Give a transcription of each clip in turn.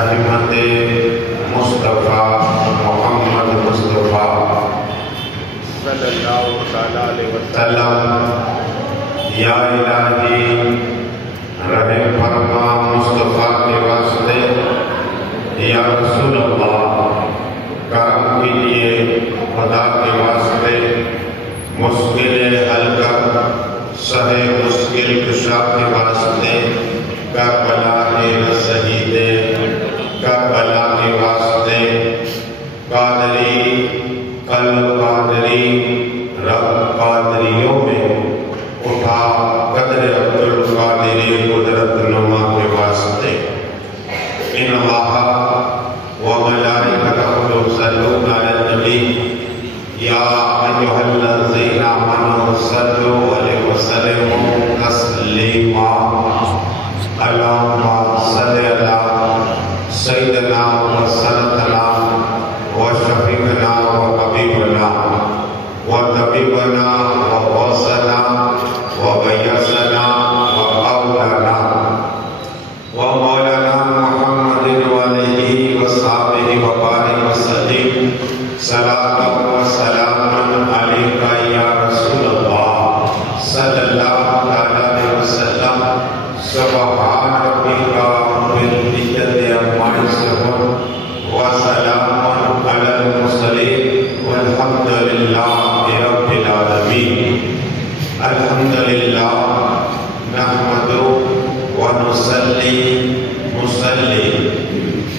احمد مصطفیٰ محمد مصطفیٰ صلی اللہ تعالیٰ علیہ وسلم یا الہی رحم فرما مصطفیٰ کے واسطے، یا رسول اللہ کرم کیجیے خدا کے واسطے، مشکل حل کر سہے مشکل کشا کے واسطے، کربلا کے شہید کربلا کے واسطے، قادری قلب قادری رب قادریوں میں اٹھا قدر عبدالقادری قدرت نما کے واسطے، ان اللہ و ملائکتہ یصلون علی النبی یا ایھا الذین آمنوا صلوا علیہ وسلموا تسلیما، اللہم صل علی سیدنا و سندنا و شفیعنا و حبیبنا و طبیبنا و غوثنا و غیاثنا و مولانا و مولانا محمد وآلہ وصحبہ وبارک وسلم، صلاۃ و سلام علیک یا رسول اللہ صلی اللہ علیہ وسلم، سبحان ربک رب العزۃ عما یصفون وسلام علی المرسلین والحمد للہ رب العالمین۔ الحمد للہ نحمدہ ونصلی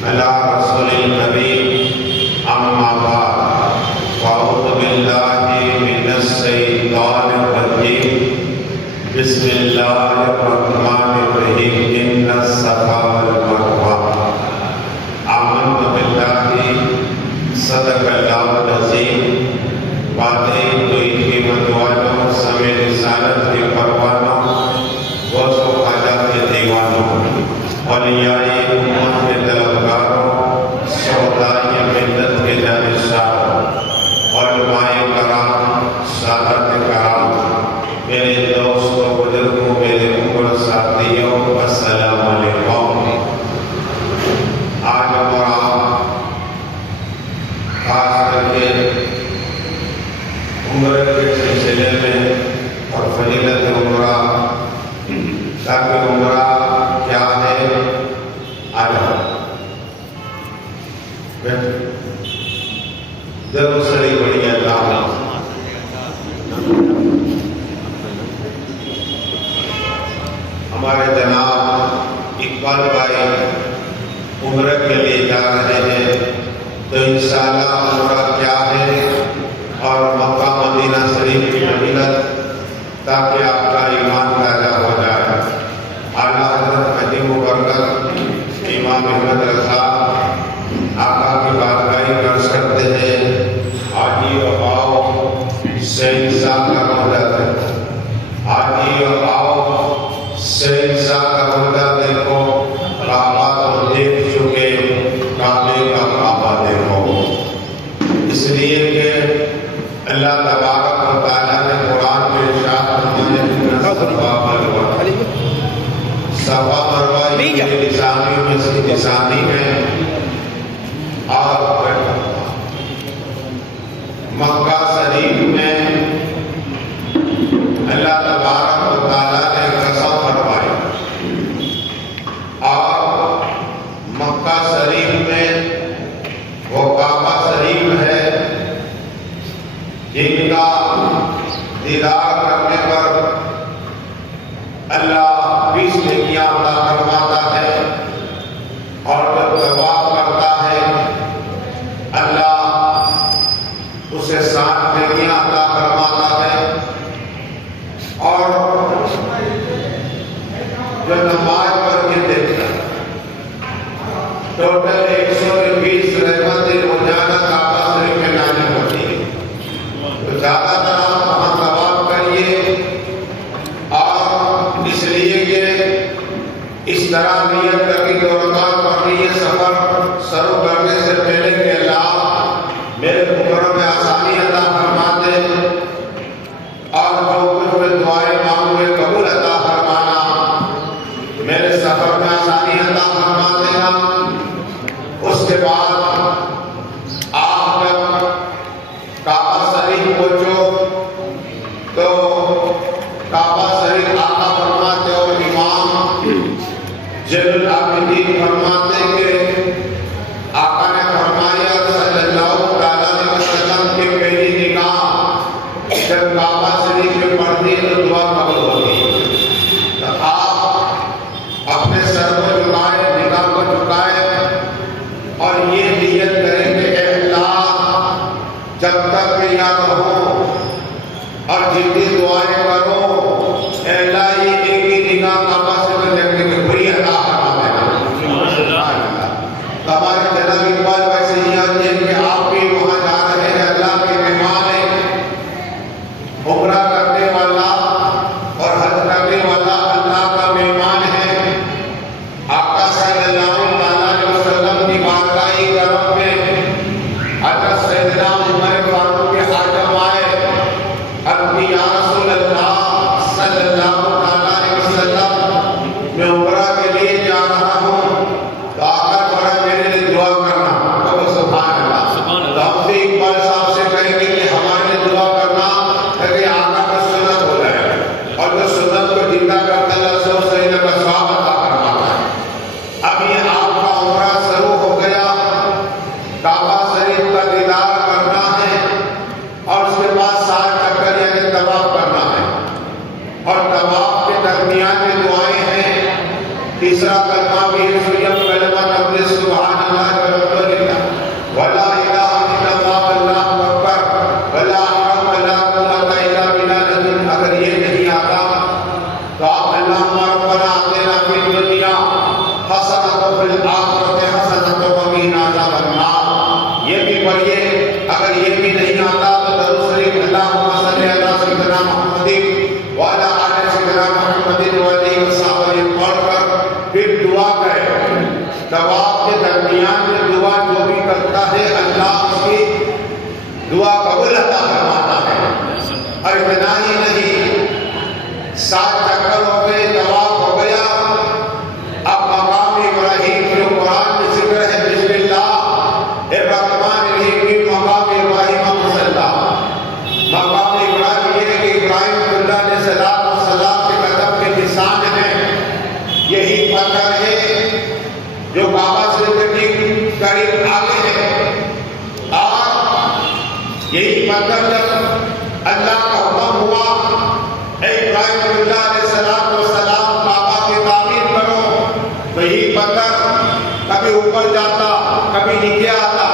علی رسول النبی، اما بعد فاعوذ باللہ من الشیطان الرجیم، بسم اللہ الرحمن الرحیم، ان الصفا والمروہ، آمنت باللہ صدق اللہ العظیم، باتیں تو ان کی متوالوں سمے رسالت کے پروانوں غوث و خواجہ کے دیوانوں، اولیاء امت کے طلبگاروں، شہدائے ملت کے جانشینوں، علماء کرام، سادات کرام، میرے دوستوں بزرگوں، میرے عمر ساتھیوں، السلام علیکم۔ آج اور آپ خاص کر کے عمرہ کے سلسلے میں اور فضیلت عمرہ، تاکہ عمرہ کیا ہے آجا ضرور سری بڑی اللہ ہمارے جناب اقبال بھائی عمرہ کے لیے جا رہے ہیں، تو انشاءاللہ عمرہ کیا ہے اور مکہ مدینہ شریف کی فضیلت، تاکہ آپ کا ایمان تازہ ہو جائے۔ اعلیٰ حضرت عظیم و برکت امام احمد رضا آقا کی بارگاہ عرض کرتے ہیں، آجی و آؤ شہنشاہ کا روضہ دیکھو، آجی و آؤ شہنشاہ کا روضہ دیکھو، کعبہ تو دیکھ چکے، کعبے کا کعبہ دیکھو۔ اس لیے کہ اللہ تبارک و تعالیٰ نے قرآن میں ارشاد فرمایا، صفا مروہ یہ نشانیوں میں سے نشانی ہے، اور مکہ شریف میں اللہ تبارک و تعالیٰ نے قسم فرمائی، اور مکہ شریف میں وہ کعبہ شریف ہے جن کا دیدار کرنے پر اللہ 20 نیکیاں عطا فرماتا ہے، اور جب طواف کرتا ہے اللہ اسے 60 نیکیاں عطا فرماتا ہے، اور العابدین فرماتے ہیں کہ آقا نے فرمایا صلی اللہ علیہ وسلم کی پہلی نگاہ جب کعبہ شریف میں پڑتی ہے تو دعا قبول ہوتی ہے۔ تو آپ اپنے سر کو جھکائے، نگاہ کو جھکائے اور یہ نیت کریں کہ اے اللہ جب تک میں یاد رہوں اور جتنی دعائیں کروں، اے اللہ یہ ایک ہی نگاہ کعبہ سے میں دیکھنے کی بری عطا فرما دینا۔ ہمارے جناب اقبال ویسے ہی آتے ہیں کہ آپ بھی وہاں جا رہے ہیں، اللہ کے مہمان ہیں، عمرہ کرنے والا اور حج کرنے والا اللہ کا مہمان ہے۔ آقا صلی اللہ علیہ وسلم کی بارگاہ کرم میں حضرت سیدنا عمر فاروق اعظم آئے، اب یا رسول اللہ صلی اللہ علیہ وسلم میں عمرہ کے لیے جا رہا ہوں، تو آقا تھوڑا میرے لیے دعا کرنا۔ تو سبحان اللہ، تو ہم بھی اقبال صاحب سے کہیں گے کہ ہمارے لیے دعا کرنا تاکہ آقا کا سنت ہو جائے، اور جو سنت کو زندہ کرتا اللہ سو سیدہ کا ثواب عطا فرماتا ہے۔ اب یہ آپ کا عمرہ شروع ہو گیا، کعبہ شریف کا دیدار کرنا ہے اور اس کے بعد 7 چکر یعنی طواف کرنا ہے، اور طواف کے درمیان میں دعائیں ہیں۔ تیسرا کلمہ بھی ہے سیم کلمہ تقدیس سبحان اللہ والحمد للہ ولا الہ الا اللہ واللہ اکبر ولا حول ولا قوت الا باللہ۔ اگر یہ نہیں آتا تو آپ اللہم ربنا آتنا فی الدنیا حسنۃ وفی الآخرۃ حسنۃ وقنا عذاب النار، یہ بھی پڑھیے۔ اگر یہ بھی نہیں آتا تو درود شریف اللہم صلی علی سیدنا محمد وعلی آل سیدنا محمد وعلیہ وسلم پڑھ کر پھر دعا کرے۔ طواف کے درمیان میں دعا جو بھی کرتا ہے اللہ اس کی دعا قبول عطا فرماتا ہے۔ اور اتنا ہی نہیں، 7 چکر ہو گئے، طواف ہو گیا، اب مقام ابراہیم جو قرآن میں ذکر ہے بسم اللہ الرحمن الرحیم مقام ابراہیم مصلی۔ مقام ابراہیم یہ ہے کہ ابراہیم اللہ علیہ السلام کے قدم کے نشان ہیں، یہی پتھر ہے جو کعبہ شریف کے قریب آگے ہے، اور یہی پتھر جب اللہ کا حکم ہوا اے ابراہیم اللہ علیہ السلام کعبہ کی تعمیر کرو، تو یہی پتھر کبھی اوپر جاتا کبھی نیچے آتا،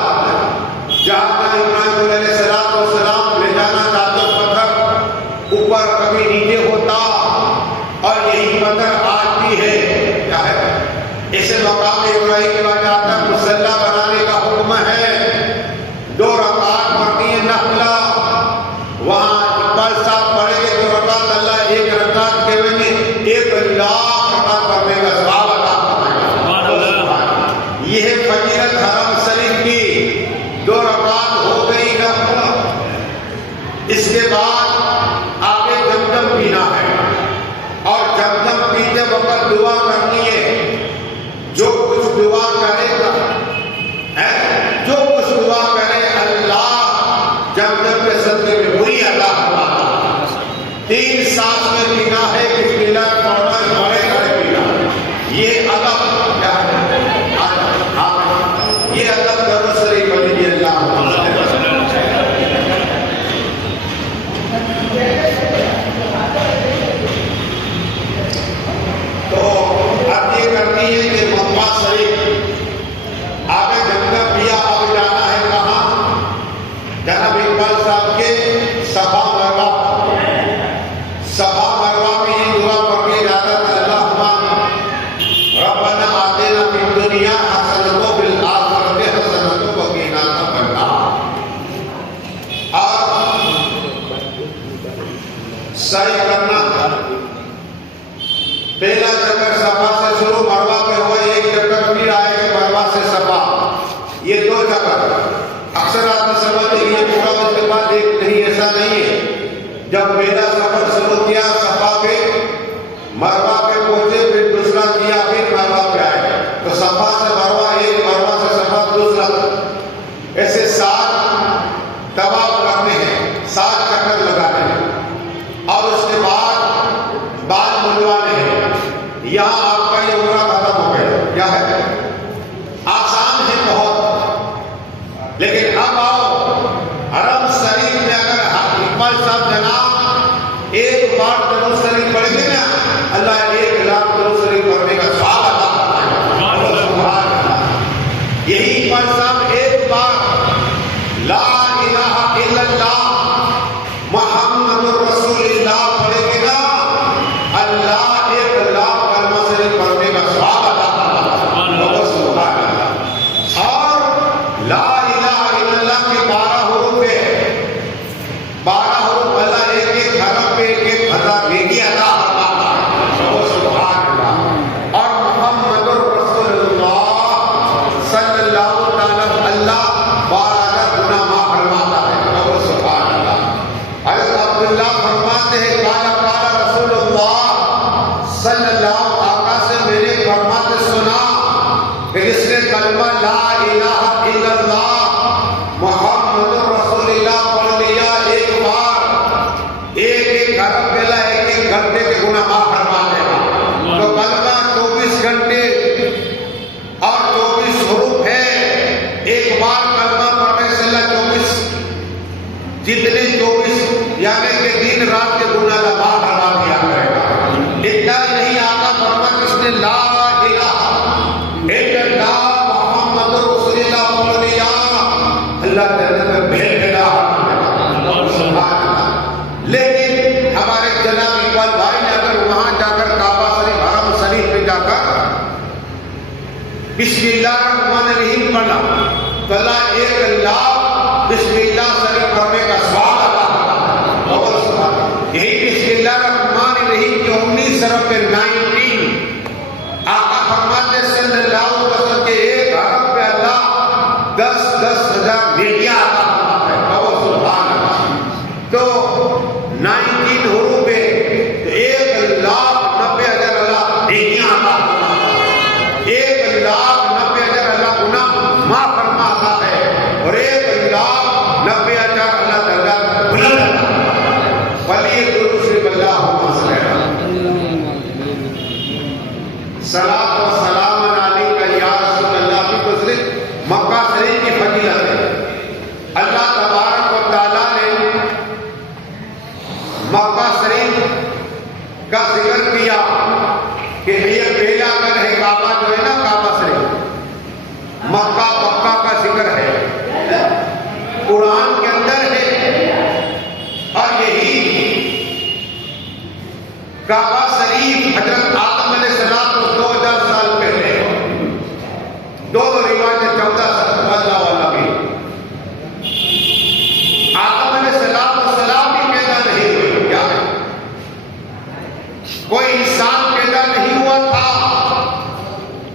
جہاں ابراہیم علیہ السلام لے جانا چاہتے پتھر اوپر کبھی نیچے ہوتا، اور یہی پتھر آج بھی ہے۔ کیا ہے؟ اسے مقام ابراہیم کہا جاتا ہے۔ مصلی بنانے کا حکم ہے، 2 رکعت پڑھنی ہے نفلہ، وہاں اقبال صاحب پڑھیں گے 2 رکعت، اللہ 1 رکعت کے میں 1 لاکھ رکعت پڑھنے کا ثواب عطا فرمائے۔ یہ ہے فضیلت حرم شریف کی، 2 رکعت ہو گئی نفل، اس کے بعد آگے زمزم پینا ہے، اور زمزم پیتے وقت دعا کرنی ہے۔ جو کچھ دعا کرے گا، جو کچھ دعا کرے اللہ زمزم کے صدقے میں بری عطا فرماتا۔ 3 سانس میں پینا ہے، بسم اللہ پڑھنا، بڑے بڑے پینا، یہ ادب کیا ہے؟ یہ ادب درود شریف پڑھیے اللہ۔ تو اب یہ کرتی ہے کہ مکہ شریف آگے زمزم پیا، اب جانا ہے کہاں؟ جناب اقبال صاحب کے صفا مروا۔ صفا مروا میں یہ دعا پڑھ کے جاتا تھا، اللہم ربنا آتنا فی الدنیا حسنۃ وفی الآخرۃ حسنۃ وقنا عذاب النار۔ اور سعی کرنا، پہلا چکر صفا سے شروع مروا پہ ہوا، 1 چکر پھر آئے گا مروا سے صفا، یہ 2 چکر۔ اکثر آدمی سمجھتے ہیں یہ پورا اس کے بعد ایک نہیں، ایسا نہیں ہے۔ جب پہلا سفر شروع کیا صفا پہ، مروا پہ پہنچے، پھر دوسرا کیا، پھر مروا پہ آئے، تو صفا سے مروا 1، مروا سے صفا دوسرا، ایسے 7 طواف کرنے ہیں، 7 چکر لگانے ہیں، اور اس کے بعد بال منڈوانے ہیں۔ یہاں آپ کا یہ عمرہ ختم ہو گیا۔ کیا ہے؟ کہ جس نے کلمہ لا الہ الا اللہ محمد رسول اللہ پڑھ لیا ایک بار، ایک ارب بیلا ایک گھنٹے کے گناہ معاف فرما دے گا۔ تو کلمہ 24 گھنٹے اور 24 حروف ہے، ایک بار کلمہ پڑھنے سے اللہ 24 جتنے 24 یعنی کہ دن رات کے گناہ کا معاف فرما دیا کرے گا۔ اتنا ہی نہیں، آقا فرماتے جس نے لا الہ الا اللہ محمد رسول اللہ پڑھ لیا اللہ جنت میں بھیج دے گا۔ لیکن ہمارے جناب اقبال بھائی نے اگر وہاں جا کر کعبہ شریف حرم شریف میں جا کر بسم اللہ الرحمن الرحیم پڑھا تو اللہ 1 لاکھ بسم اللہ شریف پڑھنے کا ثواب عطا کرتا ہے۔ یہی بسم اللہ الرحمن الرحیم کے 19 حرف 19 آقا فرماتے صلی اللہ علیہ وسلم کے ایک حرف پہ اللہ 10,000 نیکیاں عطا فرماتا ہے۔ سبحان اللہ۔ تو 19 حروف پہ 1,90,000 اللہ نیکیاں عطا فرماتا ہے، 1,90,000 اللہ گناہ معاف فرماتا ہے، اور 1,90,000 اللہ درجات بلند کرتا ہے۔ ولی درود شریف اللہم صلی اللہ صلاۃ و سلام علیکہ یا رسول اللہ کی تو صرف مکہ شریف کی فضیلت ہے۔ اللہ تبارک و تعالیٰ نے مکہ شریف کا ذکر کیا کہ یہ پہلا گھر ہے کعبہ جو ہے نا کعبہ شریف، مکہ مکہ کا ذکر ہے، قرآن کے اندر ہے، اور یہی کعبہ شریف حضرت آدم علیہ السلام کو 2000 سال پہلے، دو روایتیں 14 سال والا بھی، آدم علیہ السلام بھی پیدا نہیں ہوئے، کیا ہے کوئی انسان پیدا نہیں ہوا تھا،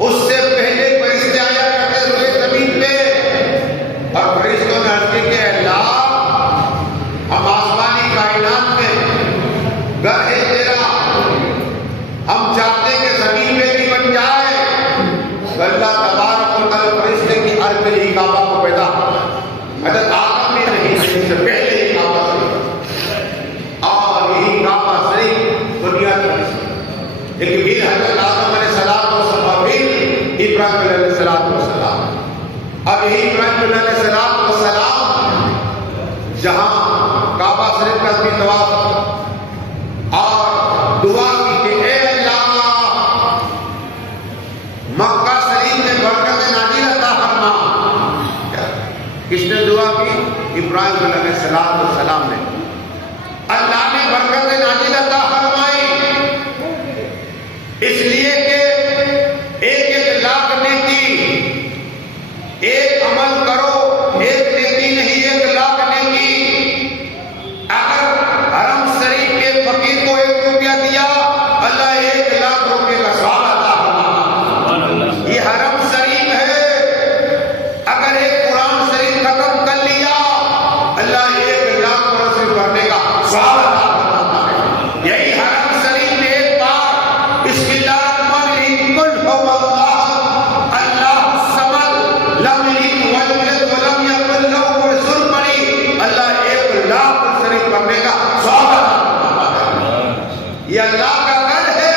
اس سے پہلے فرشتے آیا کرتے ہوئے زمین پہ، اور فرشتوں نے عرض کی کہ اللہ ہم آسمانی کائنات میں گھر ہے تیرا، ہم چاہتے ہیں کہ زمین میں بھی بن جائے۔ اللہ تبارک و تعالیٰ فرشتے کی عرض میں ہی کعبہ کو پیدا حضرت آدم بھی نہیں، اس سے پہلے ہی کعبہ شریف، اور یہی کعبہ شریف دنیا کا لیکن پھر حضرت آدم علیہ السلام اور پھر ابراہیم علیہ السلام، اب یہی ابراہیم علیہ السلام جہاں کعبہ شریف کا بھی طواف اور دعا کی کہ اے اللہ مکہ شریف میں برکت نازل عطا فرما۔ کس نے دعا کی؟ ابراہیم علیہ السلام نے۔ اللہ نے برکت نازل عطا فرمائی، اس لیے کہ 1 لاکھ نیکی، ایک عمل کرو، ایک نیکی نہیں 1 لاکھ نیکی۔ اگر حرم شریف کے فقیر کو 1 روپیہ دیا اللہ 1 لاکھ روپے کا ثواب عطا فرماتا۔ یہ حرم شریف ہے، اگر ایک قرآن شریف ختم کر لیا اللہ 1 لاکھ قرآن شریف پڑھنے کا ثواب عطا فرماتا ہے۔ یہی حرم شریف میں ایک بار بسم اللہ الرحمن الرحیم قل هو اللہ اللہ الصمد لم یلد ولم یولد ولم یکن لہ کفوا پڑھی اللہ 1 لاکھ شریف پڑھنے کا ثواب عطا فرماتا ہے۔ یہ اللہ کا گھر ہے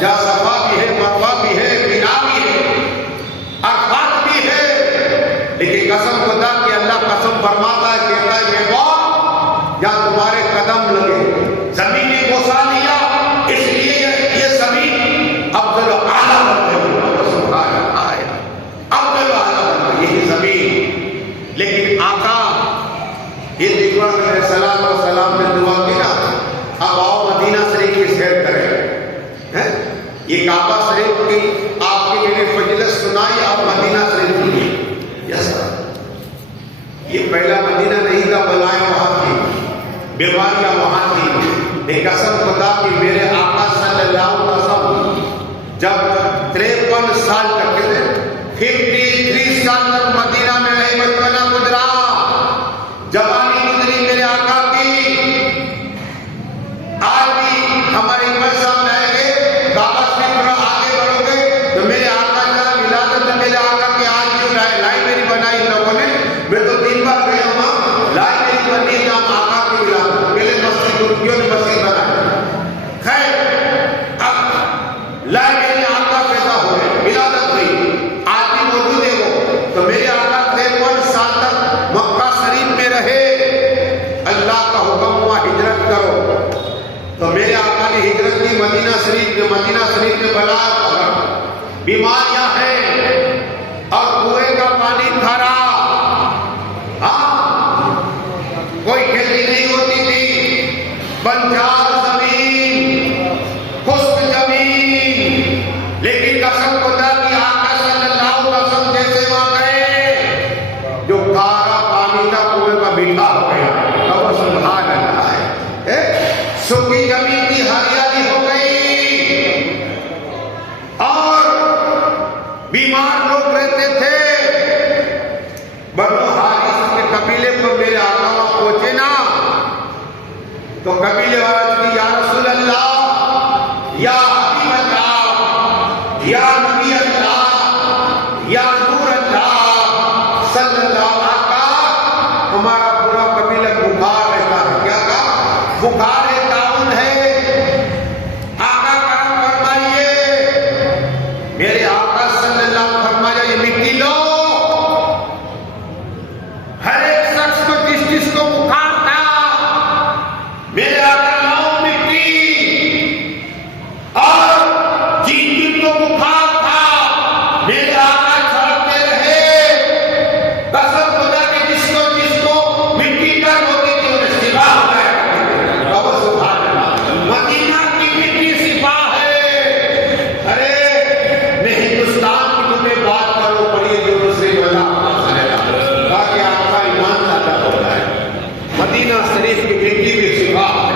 جہاں صفا بھی ہے، مروہ بھی ہے، مینا بھی ہے، عرفات بھی ہے، لیکن قسم خدا کہ اللہ قسم فرماتا ہے کہتا ہے یہ وقت جہاں تمہارے قدم لگے، زمین نے بوسا لیا، اس لیے یہ زمین افضل و اعلیٰ بن گئی، سبحان اللہ، افضل و اعلیٰ بن گئی یہی زمین۔ لیکن آقا یہ ابراہیم علیہ السلام نے دعا کی نا، اب آؤ مدینہ شریف کی سیر کریں، یہ کعبہ شریف کی آپ کی میں نے فضیلت سنائی، آپ مدینہ شریف کی، یس یہ پہلا مدینہ نہیں تھا، بلائیں وہاں تھی، بیماریاں وہاں تھی، لیکن قسم خدا کی میرے آقا صلی اللہ علیہ وسلم جب 53 سال تک تھے، 53 سال تک مدینہ میں رہے، بچپنا گزرا، جوانی گزری میرے آقا کی۔ آج بھی ہمارے عمر صاحب رہے گے، کعبہ شریف پر آگے بڑھو گے تو میرے آقا کا ولادت شریف میں مدینہ شریف میں بلا بیماریاں ہیں اور کنویں کا پانی کھارا، کوئی کھیتی نہیں ہوتی تھی، بنجار زمین، خشک زمین، لیکن قسم خدا کی آقا صلی اللہ علیہ وسلم جیسے وہاں گئے، جو کھارا پانی تھا کنویں کا میٹھا ہو گیا، اور سبحان اللہ ہے، سوکھی زمین کی ہریالی ہو گئی، اور بیمار لوگ رہتے تھے، بنو حارث کے قبیلے پر میرے آقا وہاں پہنچے نا، تو قبیلے والا کی یا رسول اللہ، یا حبیب اللہ، یا نبی اللہ، یا نور اللہ صلی اللہ علیہ وسلم، ہمارا پورا قبیلہ بخار رہتا ہے، کیا کہا؟ بخار تعاون ہے، آقا کرم فرمائیے، میرے آقا صلی اللہ علیہ وسلم فرمایا یہ مٹی لو، ہر ایک شخص کو جس کو بخار تھا، میرے آقا لاؤ مٹی، اور جن کو بخار تھا میرے آقا چھڑکتے رہے، قسم خدا کہ جس کو مٹی کا ہوتی تھی انہیں شفا ہو گیا، اور سبحان اللہ، مدینہ کی مٹی شفا ہے۔ ارے میں ہندوستان کی تمہیں بات کرو، پڑھیے جو دوسری والا تاکہ آپ کا ایمان زیادہ ہوتا ہے، مدینہ شریف کی مٹی میں شفا ہے،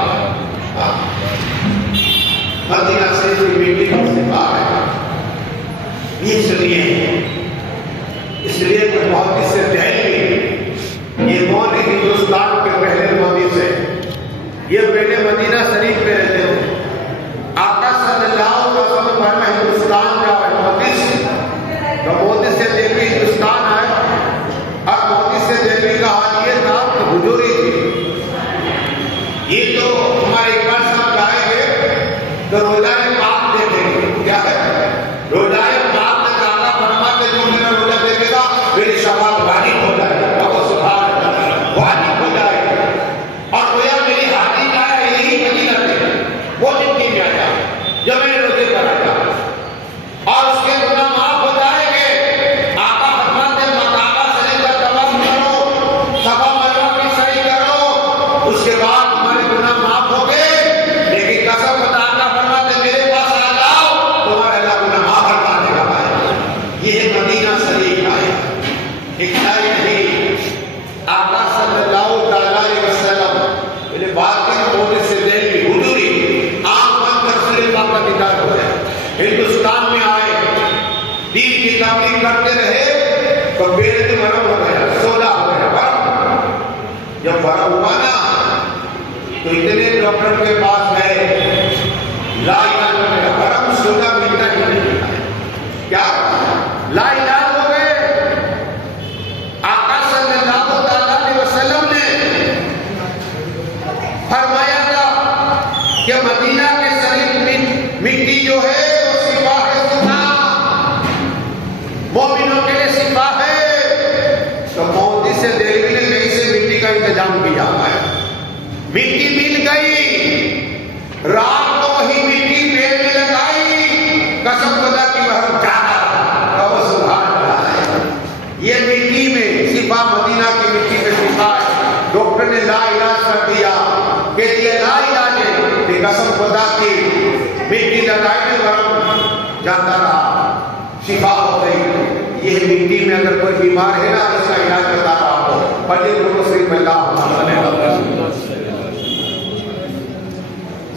مدینہ شریف کی مٹی میں شفا ہے، یہ سنیے، اس لیے کہ بہت سے دہلی یہ مودی ہندوستان کے پہلے مودی سے، یہ پہلے مدینہ شریف میں رہتے ہو، آقا صلی اللہ علیہ وسلم میں ہندوستان جا رہے مودی سے، تو مودی سے دہلی ہندوستان آئے، اور مودی سے دہلی کا حال یہ تھا کہ حضوری تھی، یہ جو ہمارے اقبال صاحب جائیں گے تو روزہ پاک دیکھیں گے، کیا ہے روزہ پاک میں آقا فرماتے جو میرا روزہ دیکھے گا میری شفاعت غالب ہو جائے گا، وہ سبحان اللہ غالب ہو جائے گا، اور گویا میری حاضری کا یہی مدینہ ہے، وہ مٹی میں آیا جب میں روزے پر آیا، اور اس کے گناہ معاف ہو جائیں گے، آقا فرماتے مکعبہ شریف کا طواف کرو، صفا مروہ کی سعی کرو، اس کے بعد تمہارے گناہ معاف ہو گئے، لیکن قسم خدا آقا فرماتے میرے پاس آ جاؤ تمہارا اللہ گناہ معاف کرتا دے گا بھائی، یہ ہے مدینہ شریف آیا، اتنا ہی نہیں، آقا صلی اللہ علیہ وسلم میرے بات کے موضوع سے دل بھی حضوری آنکھ بند کر رسول پاک کا دیدار ہو جائے، ہندوستان میں آئے، دین کی تبلیغ کرتے رہے، تو پیٹ مرم ہو گیا، سودا ہو گیا، برم، جب برم ہوا نا تو اتنے ڈاکٹر کے پاس گئے، لا علاج ہو گیا، برم سودا ملتا ہی نہیں ہے، کیا لا علاج ہو گئے، آقا صلی اللہ علیہ وسلم نے فرمایا تھا کہ مدینہ کے شریف مٹی جو ہے وہ شفا ہے، شفا مومنوں کے لیے شفا ہے، تو مودی سے دہلی نے کہیں سے مٹی کا انتظام کیا ہے، مٹی مل گئی، رات کو وہی مٹی پیڑ میں لگائی، قسم خدا کی وہ جانا، اور سبحان اللہ ہے، یہ مٹی میں شفا، مدینہ کی مٹی میں شفا ہے، ڈاکٹر نے لا علاج کر دیا، کہ یہ لا علاج ہے، کہ قسم خدا کی مٹی لگائی میں گرم جاتا رہا، شفا ہو گئی، یہ مٹی میں اگر کوئی بیمار ہے نا اس کا علاج بتا رہا ہو، پڑھے لوگوں سے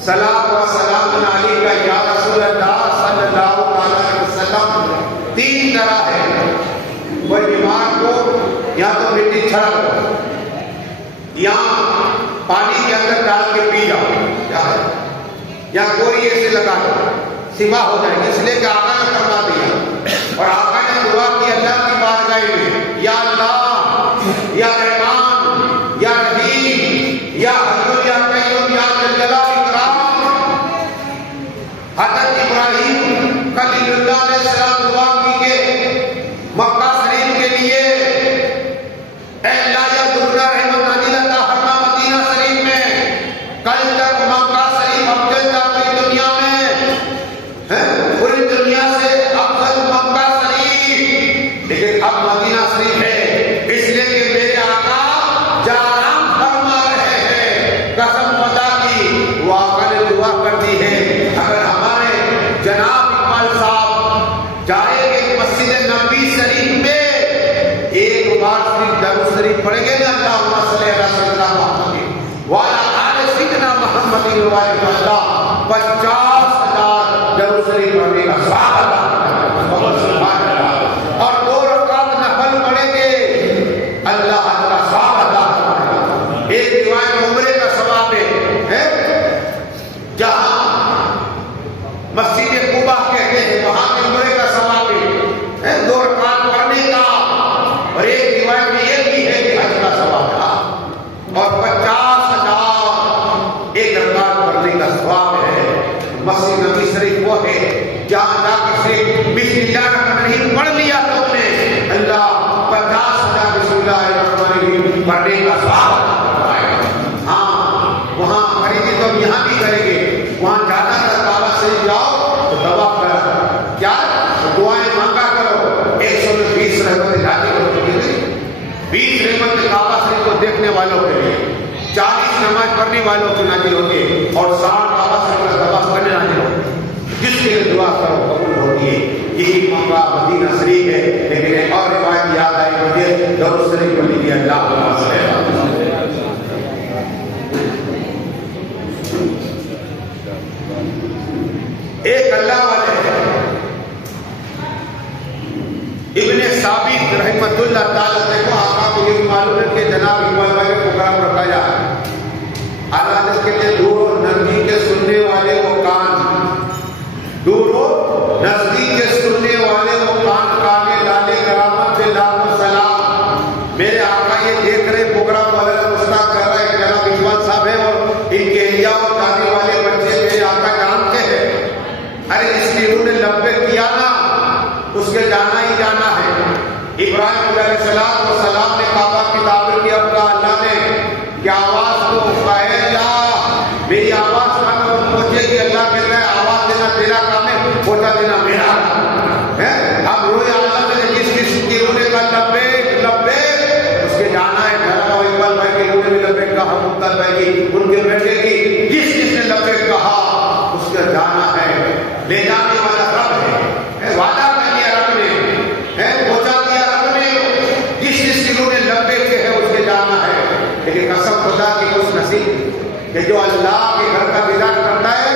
سلام و سلام علیکہ یا رسول اللہ صلی اللہ علیہ وسلم، تین طرح ہے، کوئی بیمار کو یا تو مٹی چھڑک یا پانی کے اندر ڈال کے پی جاؤ، یا کوئی ایسے لگا دو، شفا ہو جائے گی، اس لیے کہ آقا نے فرما دیا، اور آقا نے دعا کی اللہ کی بارگاہ میں، یا اللہ یا رحمان یا رحیم یا حضور یا قیوم یا جلال اکرام، حضرت ابراہیم خلیل اللہ علیہ السلام دعا کی کہ مکہ شریف کے لیے اے اللہ یا درہ رحمت علی اللہ فرما مدینہ شریف میں، کل تک مکہ شریف افضل تھا پوری دنیا میں، لیکن اب مدینہ شریف ہے اس لیے کہ میرے آقا جہاں آرام فرما رہے ہیں، قسم خدا کی وہ آقا نے دعا کر دی ہے اگر ہمارے جناب اقبال صاحب جائیں گے مسجد نبی شریف میں ایک بار صرف درود شریف پڑھیں گے نا اللہم صلی علی سیدنا محمد وعلی آل سیدنا محمد اللہ 50,000 درود شریف پڑھنے کا ثواب اور 2 رکعت نفل پڑھیں گے اللہ کا ثواب عطا فرمائے گا۔ ایک روایت عمرے کا ثواب ہے جہاں مسجد قباء کہتے ہیں وہاں کے عمرے کا ثواب ہے 2 رکعت پڑھنے کا، اور ایک روایت میں یہ بھی ہے کہ حج کا ثواب ہے اور 50,000 ایک رکعت پڑھنے کا ثواب ہے۔ مسجد نبی شریف وہ ہے جہاں جا کے صرف بسم اللہ الرحمن الرحیم پڑھ لیا تو نے اللہ 50,000 بسم اللہ الرحمن الرحیم پڑھنے کا ثواب پائے گا۔ ہاں وہاں خریدی تو ہم یہاں بھی کریں گے، وہاں جانا ہے کعبہ شریف جاؤ تو دعا کرو، کیا دعائیں مانگا کرو، 120 رحمت لاتی کرو، 20 رحمت کعبہ شریف کو دیکھنے والوں کے لیے، 40 نماز پڑھنے والوں کے نازل ہوگے اور 60 کعبہ شریف کا دعا کرنے نازل ہوگے۔ جس کے لیے دعا کرو قبول ہوتی ہے۔ یہی موقع مدینہ شریف ہے، لیکن ایک اور روایت یاد آئی مجھے درود شریف پڑھ لیجیے اللہ صلی اللہ علیہ وسلم۔ ایک اللہ والے ابن ثابت رحمت اللہ تعالیٰ کو آقا کو یہ معلوم ہے کہ جناب اقبال بھائی کا پروگرام رکھا جائے، اللہ کے لیے دور و نزدیک کے سننے والے وہ کان، دور و نزدیک کے سننے والے وہ کان کانے لالے کرامت سے لاکھوں سلام۔ میرے آقا یہ دیکھ رہے پروگرام مولانا مشتاق کر رہا ہے جناب اقبال صاحب ہے اور ان کے اہلیہ اور دادی والے بچے میرے آقا جانتے ہیں، ارے اس لیے انہوں نے لبے کیا نا اس کے جانا ہی جانا ہے۔ ابراہیم علیہ السلام نے کعبہ کی تعمیر کی، اب کہا اللہ نے کہ آواز کو قائل جا میری آواز پہنچے گی، اللہ کہتا ہے آواز دینا تیرا کام ہے، پہنچا دینا میرا ہے۔ اب روئے اللہ نے جس کس کی رونے کا لبیک لبیک اس کے جانا ہے، جانا اقبال بھائی کے رونے میں لبیک کہا، مختار بھائی کی ان کے بیٹے کی جس کس نے لبیک کہا اس کا جانا ہے، لے جانے والا رب ہے، وعدہ کر دیا رب نے، پہنچا دیا رب نے، جس جس کی رونے لبیک کے ہے اس کے جانا ہے۔ لیکن قسم خدا کی اس نصیب کہ جو اللہ کے گھر کا دیدار کرتا ہے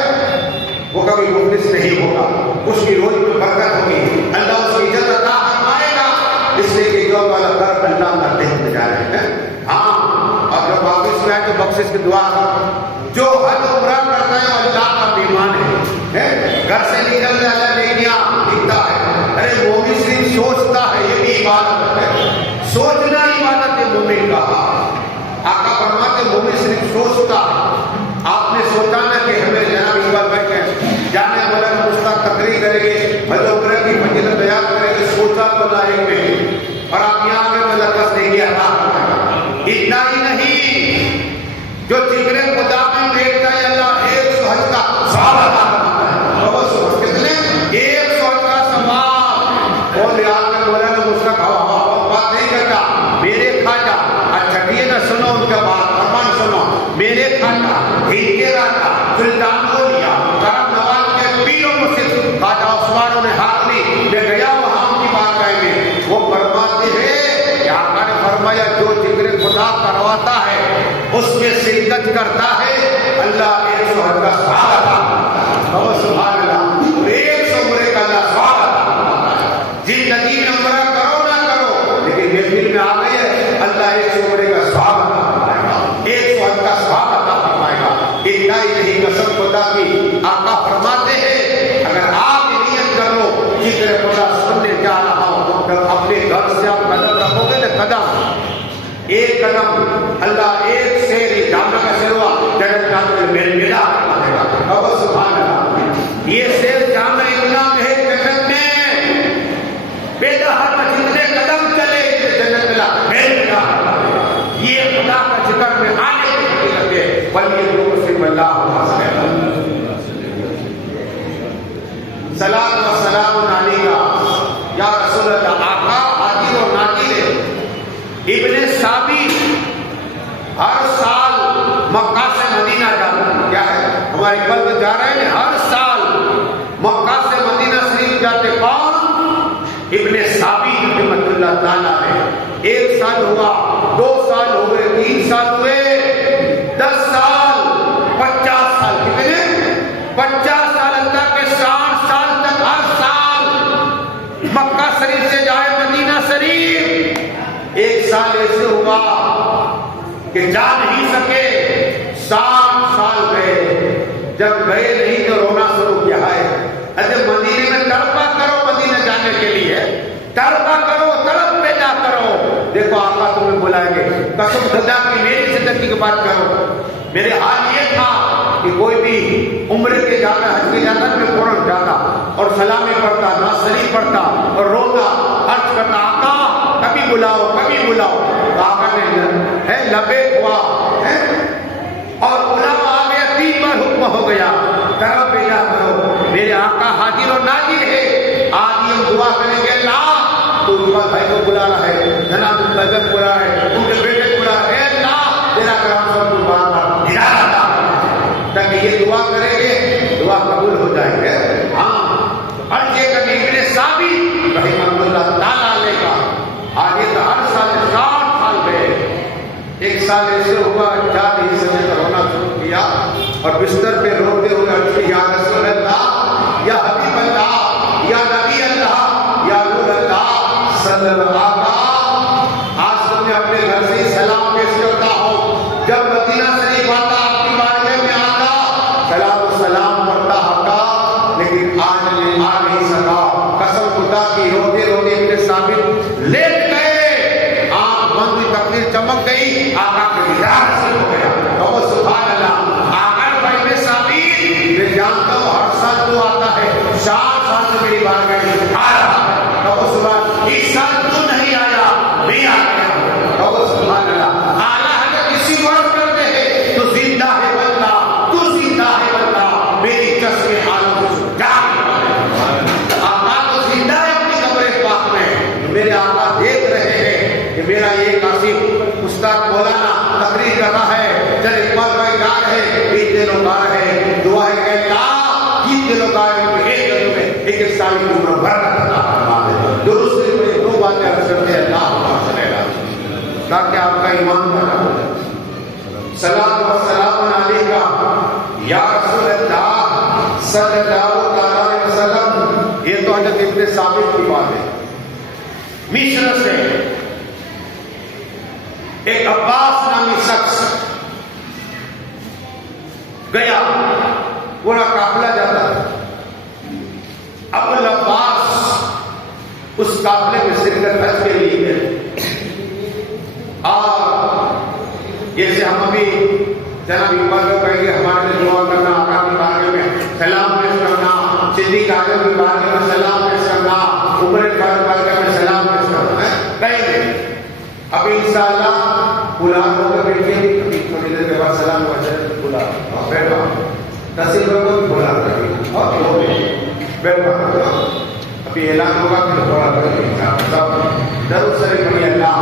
وہ کبھی مفلس نہیں ہوگا، اس کی روز میں برکت ہوگی، اللہ اس کی عزت عطا فرمائے گا، اس لیے کہ جو والا گھر اللہ کا دیکھتے جا رہے ہیں۔ ہاں اور جب واپس میں آئے تو بخشش کی دعا جو حج عمرہ کرتا ہے وہ اللہ کا مہمان ہے، گھر سے نکلنے والا نیکیاں دکھتا ہے، ارے مومن صرف سوچتا ہے، یہ بھی عبادت ہے، سوچنا عبادت ہے مومن کا۔ آقا فرماتے مومن صرف سوچتا، آپ نے سوچا نا کہ ہمیں جناب اقبال بھائی کے جانے والا مستق تقریر کریں گے، حج عمرہ کی فضیلت بیان کریں گے، سوچا تو لائق نہیں، اور آپ یہاں پہ ملکت دیں گے اللہ۔ اتنا ہی نہیں، جو ذکر خدا میں بیٹھتا ہے اللہ 100 حج کا ثواب عطا کرتا ہے، کتنے 100 حج کا ثواب، اور یاد میں مولانا مستق بات نہیں کرتا، میرے خواجہ چھٹیے نہ سنو ان کا بات، فرمان سنو، میرے خواجہ ہند کے راجا سلطان بولیا کرم نواز کے پیروں میں سے خواجہ عثمان نے ہاتھ لی، میں گیا وہاں ان کی بات کہیں گے، وہ فرماتے ہیں کہ آقا نے فرمایا جو ذکر خدا کرواتا ہے اس میں شرکت کرتا ہے اللہ 100 حج کا ثواب عطا کرتا ہے، سبحان اللہ، 100 عمرے کا اللہ ثواب عطا کرتا ہے۔ زندگی میں عمرہ کرو نہ کرو لیکن محفل میں آ گئی ہے اللہ 100 عمرے کا ثواب عطا فرمائے گا، 100 حج کا ثواب عطا فرمائے گا۔ اتنا ہی نہیں، قسم خدا کی آقا فرماتے ہیں اگر آپ نیت کر لو ذکر خدا سننے جا رہا ہوں تو اپنے گھر سے آپ قدم رکھو گے نا، قدم ایک قدم اللہ ایک شیر جامع کا شیروا جنت کا میرا کرے گا، اور سبحان اللہ، یہ شیر جامع انعام ہے جنت میں، بیٹا ہر جتنے قدم چلے جنت ملا میرا، یہ خدا کا ذکر میں آنے کی لگے ولی رسول اللہ صلاۃ و سلام علیکہ یا رسول اللہ۔ آقا ابن ثابت ہر سال مکہ سے مدینہ جاتا ہے. کیا ہے ہمارے قلب جا رہے ہیں ہر سال مکہ سے مدینہ شریف جاتے. کون؟ ابن ثابت رحمۃ اللہ تعالیٰ ہے. 1 سال ہوا، 2 سال ہو گئے، 3 سال ہوئے، 10 سال، 50 سال. کتنے؟ 50 سال. اللہ کے 60 سال تک ہر سال مکہ شریف سے جائے مدینہ شریف. 1 سال ایسے ہوا کہ جا نہیں سکے. 60 سال گئے. جب گئے نہیں تو رونا شروع کیا ہے. ارے مدینے میں تڑپا کرو، مدینہ جانے کے لیے تڑپا کرو، تڑپ پہ جا کرو. دیکھو آقا تمہیں بلائیں گے. قسم خدا کی میری زندگی کی بات کرو. میرے حال یہ تھا کہ کوئی بھی عمرے کے جانا، حج کے جانا، میں فوراً جاتا اور سلامی پڑھتا، ناصری پڑھتا اور روتا، عرض کرتا آقا کبھی بلاؤ، کبھی بلاؤ. آقا نے لبے ہوا اور بلاوا آ گیا. 3 بار حکم ہو گیا طرف بھیجا کرو. میرے آقا حاضر و ناظر ہے. آج ہم دعا کریں گے اللہ تو عثمان بھائی کو بلا رہا ہے، جناب البدر بلا رہا ہے، ان کے بیٹے کو بلا رہا ہے. اللہ تیرا کرام سب کو بار بار ہدایت عطا تاکہ یہ دعا کریں گے دعا قبول ہو جائے گا. ہاں عرض یہ کہ ابن ثابت رحمۃ اللہ تعالیٰ علیہ کا آگے تو ہر سال 60 سال گئے. 1 سال ایسے ہوا جا نہیں سکے تو رونا شروع کیا اور بستر پہ روتے ہوئے عرض کی یا رسول اللہ، یا حبیب اللہ، یا نبی اللہ، یا نور اللہ صلی اللہ علیہ. آج تمہیں اپنے گھر سے سلام پیش کرتا ہوں. جب مدینہ شریف آتا، آپ کی بارگاہ میں آتا، سلام پڑھتا آتا، لیکن آج میں آ نہیں سکا. قسم خدا کی روتے روتے ابن ثابت لیٹ گئے. آنکھ بند ہوئی، تقدیر چمک گئی، آقا کے دیدار سے ہو گیا. تو سبحان اللہ. آقا بھائی ابن ثابت میں جانتا ہوں ہر سال تو آتا ہے، 60 سال سے میری بارگاہ میں آ رہا ہے. تو سبحان، اس سال تو نہیں آیا، میں آ گیا. تو سبحان اللہ. اعلیٰ حضرت کسی ورد کرتے ہیں تو زندہ ہے بندہ، تو زندہ ہے بندہ، میری چشم عالم جان. آقا تو زندہ ہے اپنی قبر پاک میں. میرے آقا دیکھ رہے ہیں کہ میرا یہ قاسم استاد مولانا تقریر کر رہا ہے، چل اقبال بھائی گا رہے ہیں، 20 دنوں گا رہے ہیں. دعا ہے کہ اللہ 30 دنوں گا رہے ہیں، 1 دنوں میں 1 سال کی عمر برکت عطا فرما دے. درست سے 2 باتیں عرض کرتے ہیں اللہ صلی اللہ علیہ وسلم تاکہ آپ کا ایمان بنا ہو جائے. سلام و سلام علیکہ یا رسول اللہ صلی اللہ علیہ وسلم. یہ تو حضرت ابن ثابت کی بات ہے. مصر سے ایک عباس نامی شخص گیا، پورا قافلہ جاتا. ابو العباس اس قافلے میں شرکت حج کے لیے گئے. اور جیسے ہم ابھی جناب اقبال کو کہیں گے ہمارے لیے دعا کرنا، آقا کی بارگاہ میں سلام پیش کرنا، صدیق اعظم کی بارگاہ میں سلام پیش کرنا، عمر فاروق کی بارگاہ میں سلام پیش کرنا کہیں گے. ابھی انشاءاللہ بلا ہوگا بیٹھے ابھی تھوڑی دیر کے بعد سلام بلا بیٹھا تصویر کو بھی بلا کر اور بیٹھا ابھی اعلان ہوگا پھر تھوڑا کر درود شریف پڑھیے اللہ.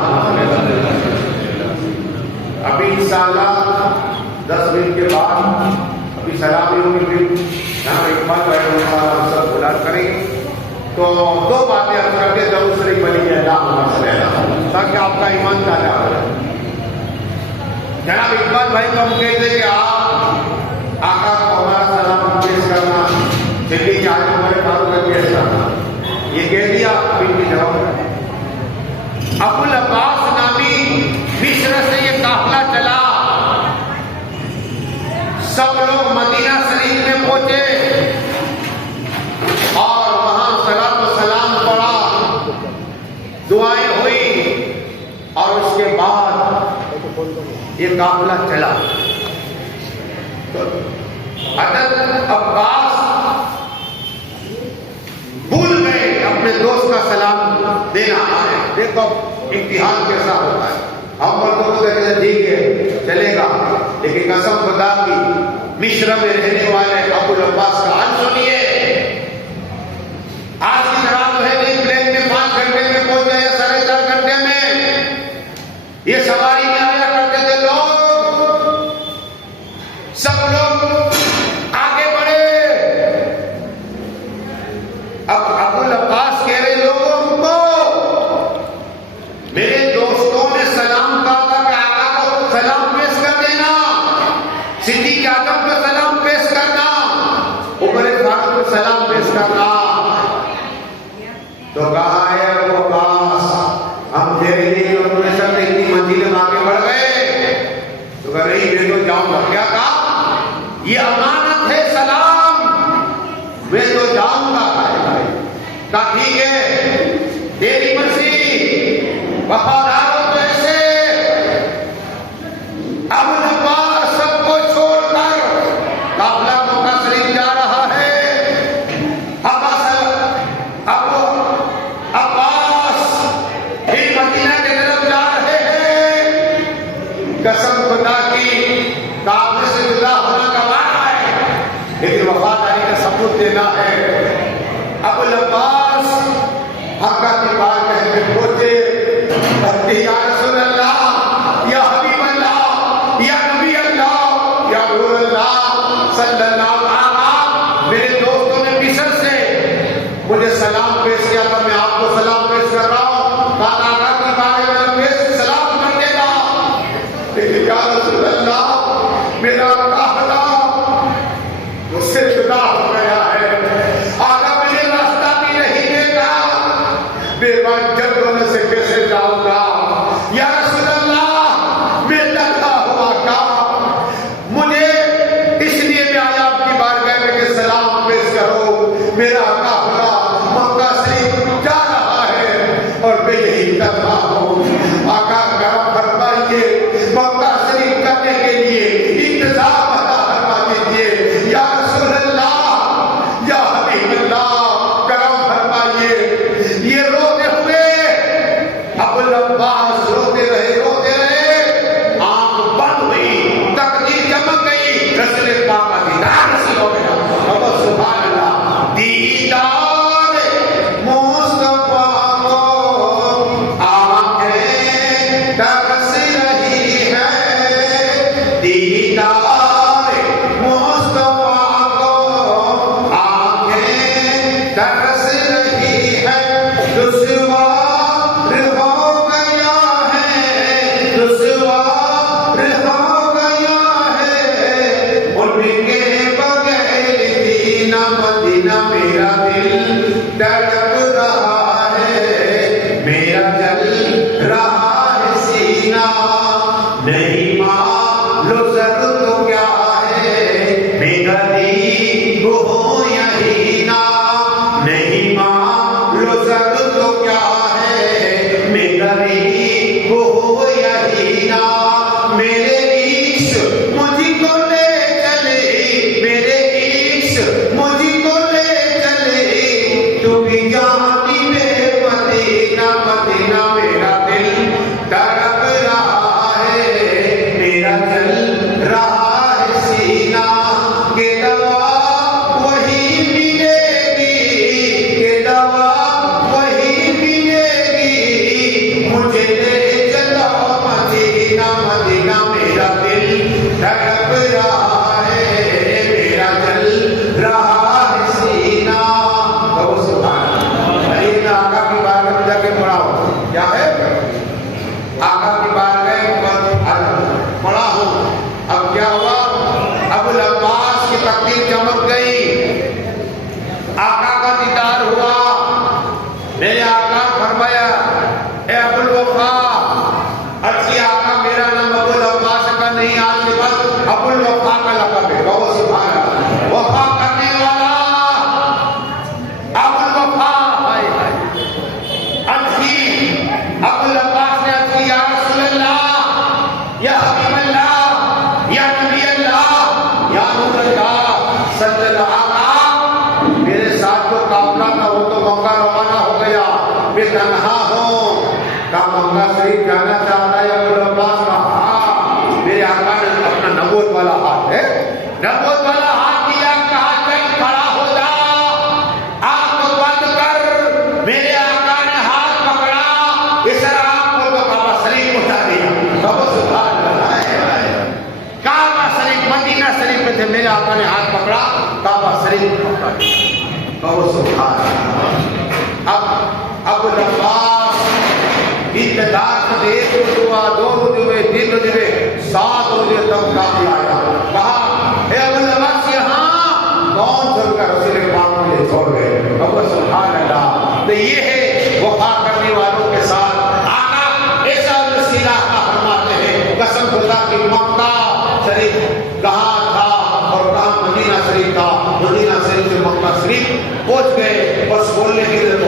ابھی انشاءاللہ 10 منٹ کے بعد ابھی سلامی ہوگی، پھر یہاں اقبال بھائی ہم سب بلا کریں گے. تو 2 باتیں ہم کرتے درود شریف پڑھیے اللہ تاکہ آپ کا ایمان تازہ ہو جائے. جناب اقبال بھائی کو ہم کہتے ہیں کہ آپ آقا کو ہمارا سلام پیش کرنا، دلی کے آج ہمارے فاروق کا پیش کرنا. یہ کہہ دیا ابھی کی جواب. ابو العباس نامی مصر سے یہ قافلہ چلا. سب لوگ مدینہ شریف میں پہنچے اور وہاں صلاۃ و سلام پڑھا، دعائیں ہوئی اور اس کے بعد یہ قافلہ چلا. حضرت عباس بھول گئے اپنے دوست کا سلام دینا. دیکھو امتحان کیسا ہوتا ہے. ہم مردوں کو کہتے ہیں ٹھیک ہے چلے گا، لیکن قسم خدا کی مصر میں رہنے والے ابو العباس کا حال سنیے. آج کی طرح تو ہے نہیں، پلین میں 5 گھنٹے میں پہنچ گئے، 4.5 گھنٹے میں. یہ سواری میں آیا کرتے تھے لوگ، سب لوگ آگے بڑھے. اب ابو العباس کہہ رہے لوگوں کو، میرے دوستوں نے سلام کہا تھا کہ آقا کو سلام پیش کر دینا، صدیق اعظم کو سلام پیش کرنا، عمر فاروق کو سلام پیش کرنا. تو کہا ہے ابو عباس ہم تیرے لیے اور تمہیں سب اتنی منزلیں آگے بڑھ گئے. تو کہہ رہی میں تو جاؤں گا. کیا کہا؟ یہ امانت ہے سلام، میں تو جاؤں گا. کہا ٹھیک ہے تیری مرضی، وفاداروں تو ایسے. ابو العباس سب کو چھوڑ کر قافلہ مکہ شریف جا رہا ہے. قسم خدا کی کعبے سے جدا ہونا کا وعدہ ہے، لیکن وفاداری کا ثبوت دینا ہے. ابو العباس حقہ کی بات کہتے پہنچے، یا رسول اللہ، یا حبیب اللہ، یا نبی اللہ، یا نور اللہ صلی اللہ علیہ وسلم، میرے دوستوں نے مصر سے مجھے سلام پیش کیا تھا، میں آپ کو سلام پیش کر رہا ہوں. کہا آقا کی بارے میں پیش سلام کر دے گا، لیکن یا رسول اللہ میرا قافلہ مجھ سے جدا ہو گیا ہے، آقا مجھے راستہ بھی نہیں دے گا، بے جلد ہونے سے کیسے جاؤں گا. یا رسول اللہ میں ڈرتا ہوا کا مجھے اس لیے میں آیا آپ کی بارگاہ میں کہ سلام پیش کرو، میرا قافلہ مکہ شریف جا رہا ہے اور میں یہی کر رہا ہوں. آقا کرم فرمائیے، مکہ شریف کرنے کے لیے انتظام عطا فرما دیجیے. یا رسول اللہ، یا حبیب اللہ کرم فرمائیے. یہ روتے ہوئے ابو العباس روتے رہے، آنکھ بند ہوئی، تقدیر چمک گئی، رسول پاک کا دیدار نصیب ہو گیا. اب سبحان اللہ، دیدار مصطفیٰ کو آنکھیں ترس رہی ہے، دیدار مصطفیٰ کو آنکھیں ترس رہی ہے. دشوار ہو گیا ہے، دشوار ہو گیا ہے، ان کے بغیر دینا مدینہ میرا دل تڑپ رہا ہے، میرا جل رہا ہے سینہ. نہیں معلوم ضرور تو کیا ہے، میرا دین ہو یہی نا. نہیں معلوم ضرور تو کیا ہے، میرا دین ہو یہی نا. میرے عشق مجھ کو لے چلے، میرے عشق مجھ کو لے چلے، تو بھی جانی بے مدینہ. مدینہ میرا دل تڑپ رہا ہے، میرا چل رہا ہے سینہ. کہ دوا وہی ملے گی، کہ دوا وہی ملے گی، مجھے کہو سبحان اللہ۔ اب نماز ابتدا سے ایک رجوع، دو رجوع، تین رجوع، 7 رجوع تک کافی آیا۔ کہا اے ابو العباس یہاں کون چل کر رسول پاک کو لے چھوڑ گئے؟ ابو سبحان اللہ۔ تو یہ ہے وفا کرنے والوں کے ساتھ آقا ایسا وسیلہ فرماتے ہیں، قسم خدا کی مکہ شریف کہاں تھا اور کہاں مدینہ شریف تھا، مدینہ شریف سے مکہ شریف پہنچ گئے، بس بولنے کے لیے